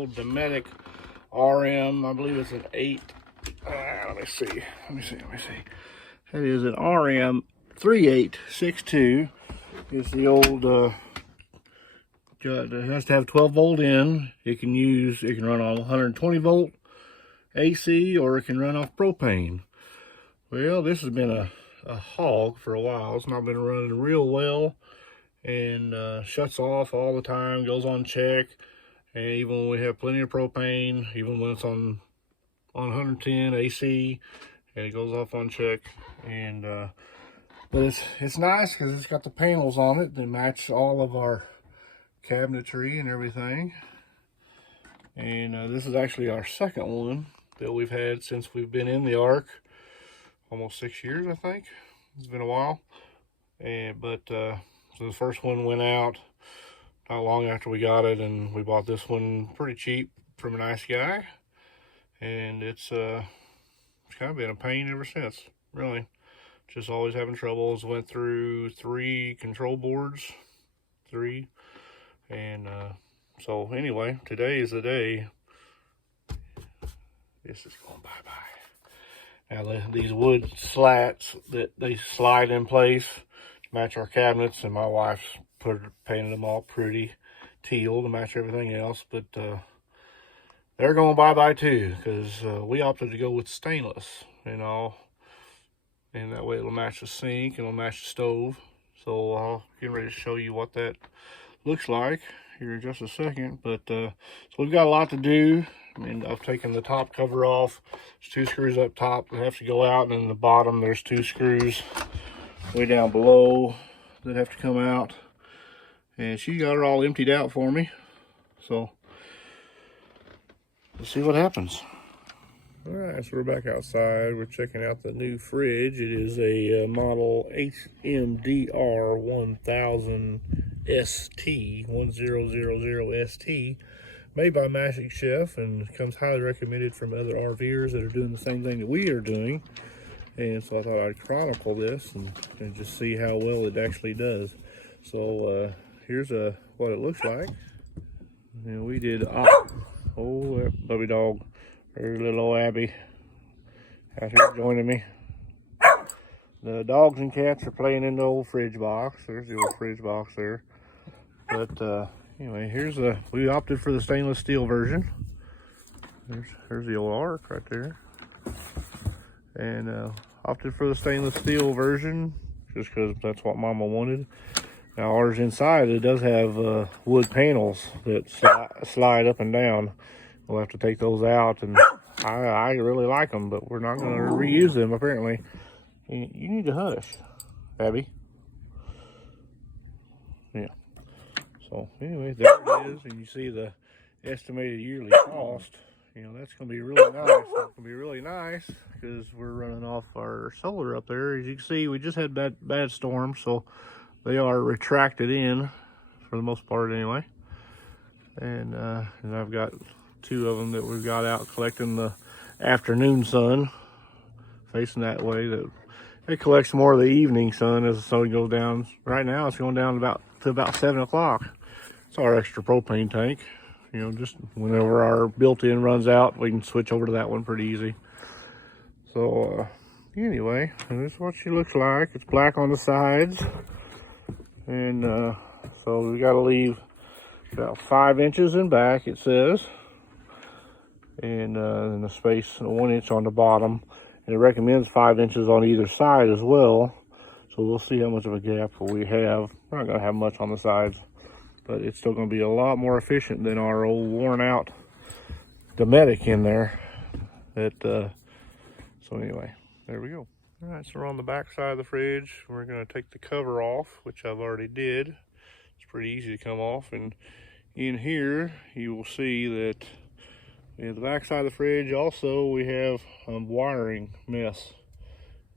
old Dometic RM. I believe it's an 8. Let me see. That is an RM 3862. It's the old, it has to have 12 volt in. It can run on 120 volt AC, or it can run off propane. Well, this has been a hog for a while. It's not been running real well, and shuts off all the time, goes on check. And even when we have plenty of propane, even when it's on 110 AC, and it goes off on check. And but it's nice because it's got the panels on it that match all of our cabinetry and everything. And this is actually our second one that we've had since we've been in the Ark. Almost 6 years, I think. It's been a while. So the first one went out not long after we got it, and we bought this one pretty cheap from a nice guy. And it's kind of been a pain ever since, really. Just always having troubles. Went through 3 control boards, and so anyway, today is the day. This is going bye-bye. Now these wood slats that they slide in place to match our cabinets, and my wife's painted them all pretty teal to match everything else, but they're going bye-bye too, because we opted to go with stainless, and that way it'll match the sink and it'll match the stove. So I'll get ready to show you what that looks like here in just a second. But so we've got a lot to do. I mean, I've taken the top cover off. There's 2 screws up top that have to go out, and in the bottom there's 2 screws way down below that have to come out. And she got it all emptied out for me. So let's see what happens. All right, so we're back outside. We're checking out the new fridge. It is a model HMDR 1000 ST, 1000 ST, made by Magic Chef, and comes highly recommended from other RVers that are doing the same thing that we are doing. And so I thought I'd chronicle this and just see how well it actually does. So here's what it looks like. And we did, oh, that puppy dog. There's little old Abby out here joining me. The dogs and cats are playing in the old fridge box. There's the old fridge box there. But anyway, we opted for the stainless steel version. There's the old Ark right there. And opted for the stainless steel version just because that's what Mama wanted. Now ours inside, it does have wood panels that slide up and down. We'll have to take those out, and I really like them, but we're not going to reuse them apparently. You need to hush, Abby. Yeah. So anyway, there it is, and you see the estimated yearly cost. That's going to be really nice. It's going to be really nice because we're running off our solar up there. As you can see, we just had bad storms, so they are retracted in for the most part anyway. And I've got 2 of them that we've got out collecting the afternoon sun, facing that way. That it collects more of the evening sun as the sun goes down. Right now it's going down to about 7 o'clock. It's our extra propane tank. Just whenever our built-in runs out, we can switch over to that one pretty easy. So anyway, this is what she looks like. It's black on the sides, and so we got to leave about 5 inches in back, it says, and the space 1 inch on the bottom, and it recommends 5 inches on either side as well. So we'll see how much of a gap we have. We're not going to have much on the sides, but it's still going to be a lot more efficient than our old worn out Dometic in there. So anyway, there we go. All right, so we're on the back side of the fridge. We're going to take the cover off, which I've already did. It's pretty easy to come off, and in here you will see that the back side of the fridge also we have a wiring mess.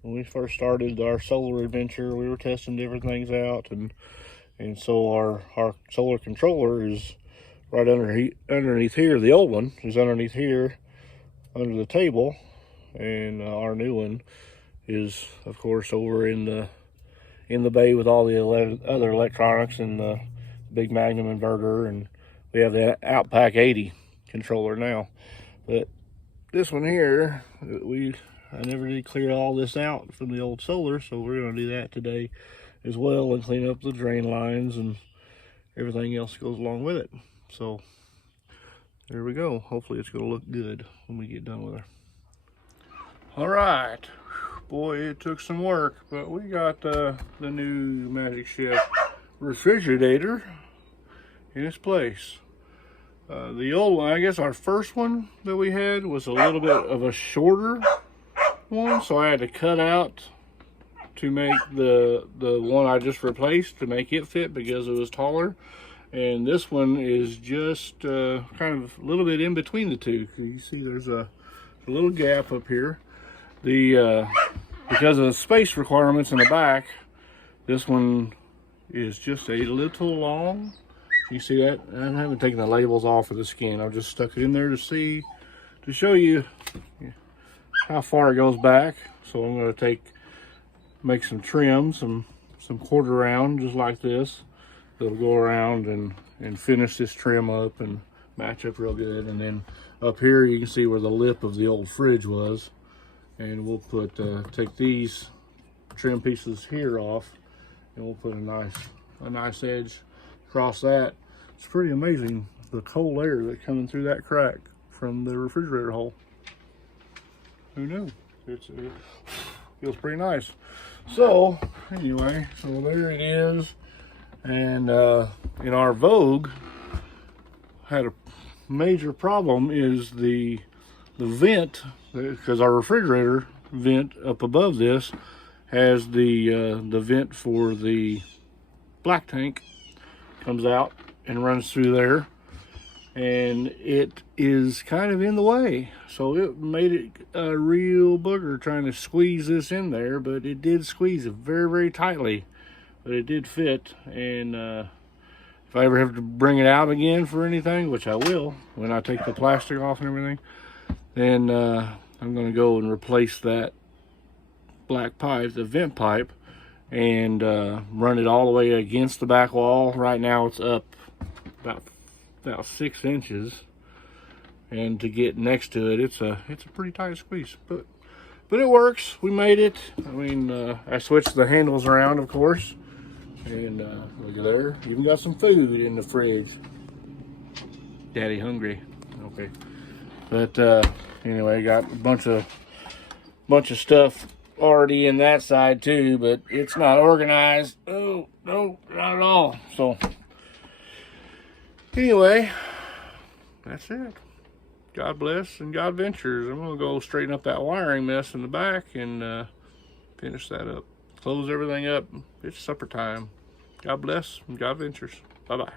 When we first started our solar adventure, we were testing different things out, and so our solar controller is right underneath here. The old one is underneath here under the table, and our new one is of course over in the bay with all the other electronics and the big Magnum inverter, and we have the Outback 80 controller now. But this one here, I never did clear all this out from the old solar, so we're going to do that today as well and clean up the drain lines and everything else goes along with it. So there we go. Hopefully it's going to look good when we get done with her. All right, boy, it took some work, but we got the new Magic Chef refrigerator in its place. The old one, I guess our first one that we had was a little bit of a shorter one, so I had to cut out to make the one I just replaced to make it fit because it was taller. And this one is just kind of a little bit in between the two. You see there's a little gap up here. Because of the space requirements in the back, this one is just a little long. You see that? I haven't taken the labels off of the skin. I've just stuck it in there to show you how far it goes back. So I'm going to make some trim, some quarter round, just like this. That'll go around and finish this trim up and match up real good. And then up here you can see where the lip of the old fridge was. And we'll put take these trim pieces here off, and we'll put a nice edge across that. It's pretty amazing the cold air that's coming through that crack from the refrigerator hole. Who knew? It feels pretty nice. So anyway, so there it is. And in our Vogue, had a major problem is the vent, because our refrigerator vent up above this has the vent for the black tank, comes out and runs through there, and it is kind of in the way, so it made it a real booger trying to squeeze this in there. But it did squeeze it very, very tightly, but it did fit. And if I ever have to bring it out again for anything, which I will when I take the plastic off and everything, then I'm going to go and replace that black pipe, the vent pipe, and run it all the way against the back wall. Right now it's up about 6 inches, and to get next to it, it's a pretty tight squeeze, but it works. We made it. I mean, I switched the handles around, of course, and look at there. Even got some food in the fridge. Daddy hungry. Okay. But anyway, got a bunch of stuff already in that side too, but it's not organized. Oh no, not at all. So anyway, that's it. God bless and God ventures. I'm gonna go straighten up that wiring mess in the back and finish that up. Close everything up. It's supper time. God bless and God ventures. Bye bye.